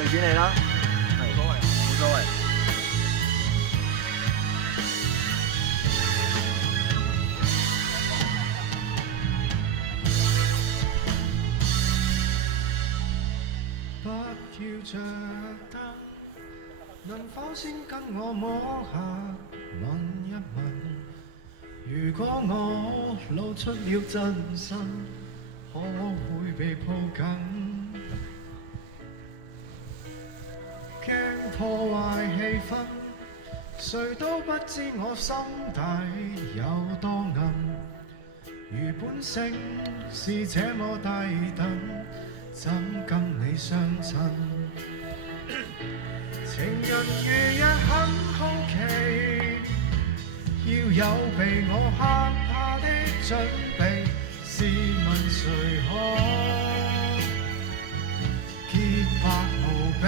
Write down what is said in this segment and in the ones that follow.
隨便你啦，冇所謂。冇所謂。不要着燈，能否先跟我摸下問一問？如果我露出了真身，可會被抱緊？驚破壞氣氛，誰都不知我心底有多暗。如本性是這麼低等，怎跟你相襯？情人如若很好奇，要有被我嚇怕的準備，試問誰可潔白無比？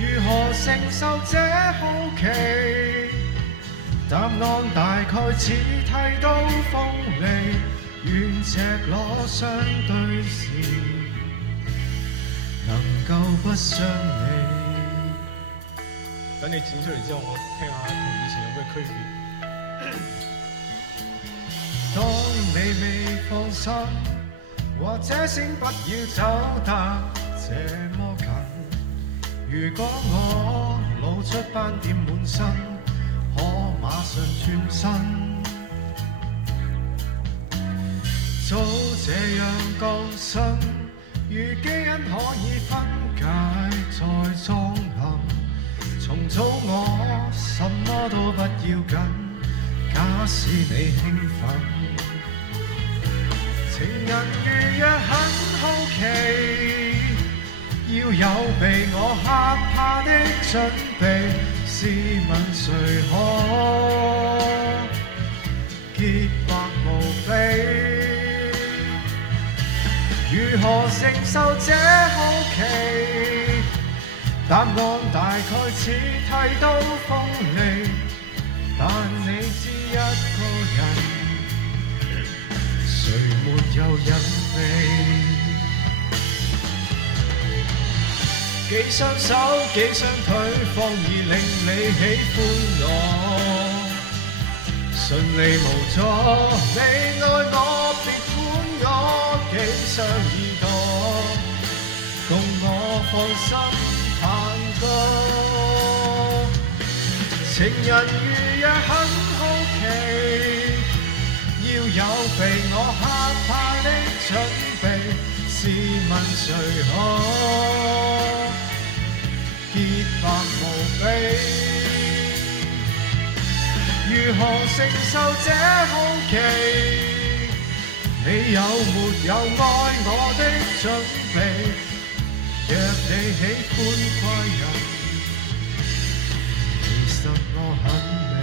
如何承受這好奇？答案大概似剃刀鋒利，願赤裸相對時，能夠不傷你。等你剪出嚟之後，我聽下同以前有咩區別。當你未放心，或者先不要走得這麼近。如果我露出斑點滿身，可馬上轉身。早這樣降生，如基因可以分解再裝臨。重組我什麼都不要緊，假使你興奮。情人如若很好奇，要有被我嚇怕的準備，試問誰可潔白無比？如何承受這好奇？答案大概似剃刀鋒利，但你知一個人，誰沒有隱秘？幾雙手幾雙腿，方已令你喜歡我。順利無阻，你愛我別管我，幾雙耳朵，共我放心行過。情人如若很好奇，要有被我嚇怕的準備，試問誰可潔白無比？如何承受這好奇？你有沒有愛我的準備？若你喜歡怪人，其實我很美。